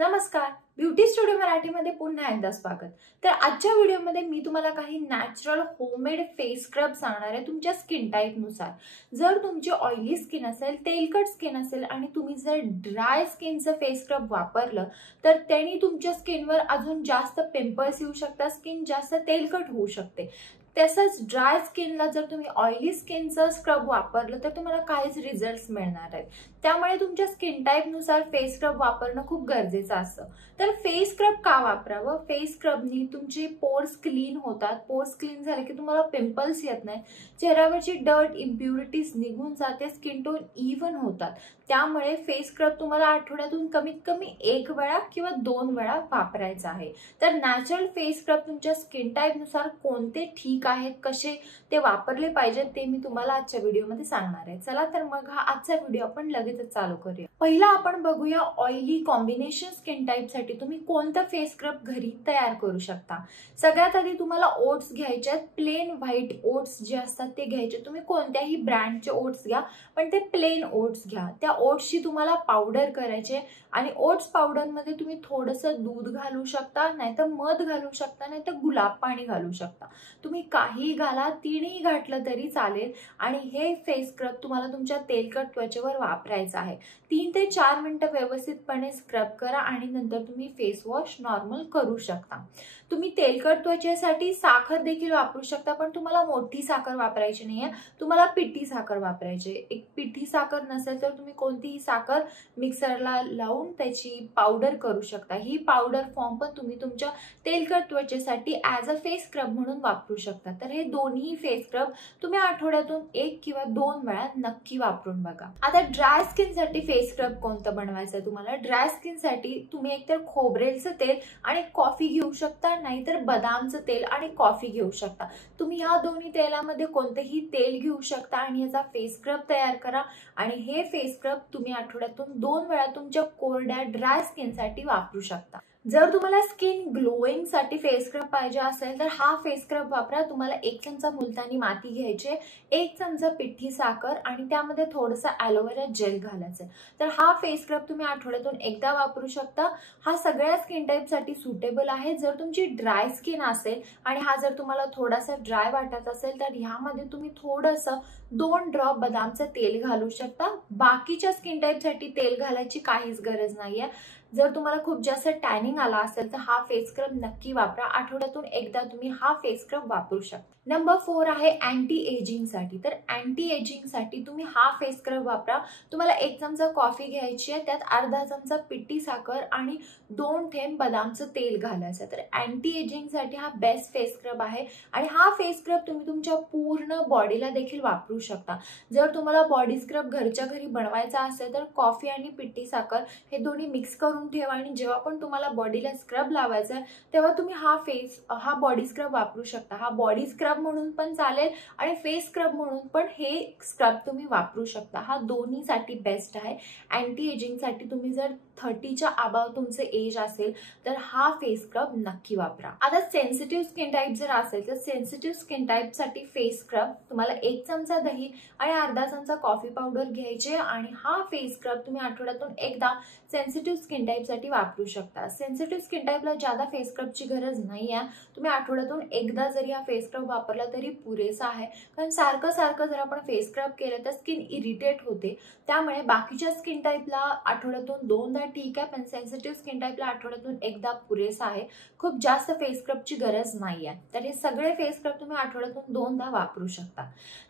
नमस्कार, beauty studio मराठीमध्ये पुन्हा एकदा स्वागत। तर आजच्या व्हिडिओमध्ये मी तुम्हाला काही नॅचरल होममेड फेस स्क्रब सांगणार आहे तुमच्या स्किन टाइप नुसार। जर तुमची ऑइली स्किन असेल, तेलकट स्किन असेल आणि तुम्ही जर ड्राय स्किनचं फेस स्क्रब वापरलं तर त्याने तुमच्या स्किनवर अजून जास्त पिंपल्स येऊ शकतात, स्किन जास्त तेलकट होऊ शकते। तसंच ड्राय स्किनला जर तुम्ही ऑइली स्किनचं स्क्रब वापरलं तर तुम्हाला काहीच रिझल्ट्स मिळणार आहेत। त्यामुळे तुमच्या स्किन टाइप नुसार फेस स्क्रब वापरणं खूप गरजेचं असतं। तर फेस स्क्रब का वापरावं? फेस स्क्रबनी तुमचे पोर्स क्लीन होतात। पोर्स क्लीन झाले की तुम्हाला पिंपल्स येत नाही, चेहऱ्यावरची डर्ट इम्प्युरिटीज निघून जाते, स्किन टोन इव्हन होतात। त्यामुळे फेस स्क्रब तुम्हाला आठवड्यातून कमीत कमी 1 वेळा किंवा 2 वेळा वापरायचा आहे। तर नॅचरल फेस स्क्रब तुमच्या स्किन टाइप नुसार कोणते ठीक आहेत, कसे ते वापरले पाहिजे ते मी तुम्हाला आजच्या व्हिडिओमध्ये सांगणार आहे। चला तर मग हा आजचा व्हिडिओ आपण लगेचच चालू करूया। पहिला आपण बघूया ऑइली कॉम्बिनेशन स्किन टाइप साठी तुम्ही कोणता फेस स्क्रब घरी तयार करू शकता। सगळ्यात आधी तुम्हाला ओट्स घ्यायचे आहेत, प्लेन व्हाईट ओट्स जे असतात ते घ्यायचे। तुम्ही कोणत्याही ब्रँडचे ओट्स घ्या, पण ते प्लेन ओट्स घ्या। त्या ओट्सची तुम्हाला पावडर करायचे आणि ओट्स पावडर मध्ये तुम्ही थोडंसं दूध घालू शकता, नाहीतर मध घालू शकता, नाहीतर गुलाब पाणी घालू शकता। तुम्ही काही घाला, तिन्ही घातलं तरी चालेल। आणि हे फेस स्क्रब तुम्हाला तुमच्या तेलकट त्वचेवर वापरायचं आहे। 3 ते 4 मिनिटं व्यवस्थितपणे स्क्रब करा आणि नंतर तुम्ही फेस वॉश नॉर्मल करू शकता। तुम्ही तेलकट त्वचेसाठी साखर देखील वापरू शकता, पण तुम्हाला मोठी साखर वापरायची नाहीये, तुम्हाला पिठी साखर वापरायची। एक पिठी साखर नसेल तर तुम्ही कोणतीही साखर मिक्सरला लावून त्याची पावडर करू शकता। ही पावडर फॉर्म पण तुम्ही तुमच्या तेलकट त्वचेसाठी ॲज अ फेस स्क्रब म्हणून वापरू शकता। तर हे दोन्ही फेस स्क्रब तुम्ही आठवड्यातून 1 किंवा 2 वेळा नक्की वापरून बघा। आता ड्राय स्किन साठी फेस स्क्रब कोणतं बनवायचं तुम्हाला? ड्राय स्किन साठी तुम्ही एकतर खोबरेलचं तेल आणि कॉफी घेऊ शकता, नाहीतर बदामचं तेल आणि कॉफी घेऊ शकता। तुम्ही ह्या दोन्ही तेलामध्ये कोणतेही तेल घेऊ शकता आणि याचा फेस स्क्रब तयार करा आणि हे फेस स्क्रब तुम्ही आठवड्यातून 2 वेळा तुमच्या कोरड्या ड्राय स्किन साठी वापरू शकता। जर तुम्हाला स्किन ग्लोइंग साठी फेस स्क्रब पाहिजे असेल तर हा फेस स्क्रब वापरा। तुम्हाला 1 चमचा मुलतानी माती घ्यायचे, 1 चमचा पिठी साखर आणि त्यामध्ये थोडंसं ॲलोवेरा जेल घालायचं। तर हा फेस स्क्रब तुम्ही आठवड्यातून एकदा वापरू शकता। हा सगळ्या स्किन टाइप साठी सुटेबल आहे। जर तुमची ड्राय स्किन असेल आणि हा जर तुम्हाला थोडासा ड्राय वाटत असेल तर ह्यामध्ये तुम्ही थोडंसं 2 ड्रॉप बदामचं तेल घालू शकता। बाकीच्या स्किन टाइप साठी तेल घालायची काहीच गरज नाहीये। जर तुम्हाला खूप जास्त टॅनिंग आला असेल तर हा फेस स्क्रब नक्की वापरा। आठवड्यातून एकदा तुम्ही हा फेस स्क्रब वापरू शकता। नंबर 4 आहे अँटी एजिंग साठी। तर अँटी एजिंग साठी तुम्ही हा फेस स्क्रब वापरा। तुम्हाला 1 चमचा कॉफी घ्यायची आहे, त्यात अर्धा चमचा पिठी साखर आणि 2 थेंब बदामचं तेल घालायचं। तर अँटी एजिंग साठी हा बेस्ट फेस स्क्रब आहे आणि हा फेस स्क्रब तुम्ही तुमच्या पूर्ण बॉडीला देखील वापरू शकता। जर तुम्हाला बॉडी स्क्रब घरच्या घरी बनवायचा असेल तर कॉफी आणि पिठी साखर हे दोन्ही मिक्स करून ठेवा आणि जेव्हा पण तुम्हाला बॉडीला स्क्रब लावायचा आहे तेव्हा तुम्ही हा बॉडी स्क्रब वापरू शकता। हा बॉडी स्क्रब म्हणून पण चालेल आणि फेस स्क्रब म्हणून पण हे स्क्रब तुम्ही वापरू शकता। हा दोन्हीसाठी बेस्ट आहे। अँटी एजिंग साठी तुम्ही जर 30च्या अबाव तुमचे एज असेल तर हा फेस स्क्रब नक्की वापरा। आता सेन्सिटिव्ह स्किन टाइप जर असेल तर सेन्सिटिव्ह स्किन टाइप साठी फेस स्क्रब तुम्हाला 1 चमचा दही आणि अर्धा चमचा कॉफी पावडर घ्यायचे आणि हा फेस स्क्रब तुम्ही आठवड्यातून एकदा सेन्सिटिव्ह स्किन टाइप साठी वापरू शकता। सेन्सिटिव्ह स्किन टाइपला ज्यादा फेस स्क्रबची गरज नाही आहे। तुम्ही आठवड्यातून एकदा जरी हा फेस स्क्रब वापरला तरी पुरेसा आहे, कारण सारखं सारखं जर आपण फेस स्क्रब केलं तर स्किन इरिटेट होते। त्यामुळे बाकीच्या स्किन टाइपला आठवड्यातून 2दा ठीक आहे, पण सेन्सिटिव्ह स्किन टाइपला आठवड्यातून एकदा पुरेसा आहे। खूप जास्त फेस स्क्रबची गरज नाही आहे। तर हे सगळे फेस स्क्रब तुम्ही आठवड्यातून 2दा वापरू शकता।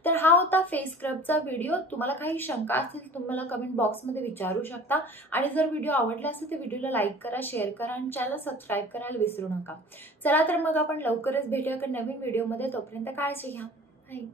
तर हा होता फेस स्क्रबचा व्हिडिओ। तुम्हाला काही शंका असतील तुम्हाला कमेंट बॉक्समध्ये विचारू शकता आणि जर व्हिडिओ आवडला असेल तर व्हिडिओला लाईक करा, शेअर करा आणि चॅनल सबस्क्राईब करायला विसरू नका। चला तर मग आपण लवकरच भेटूया नवीन व्हिडिओमध्ये। तोपर्यंत काळजी घ्या। बाय।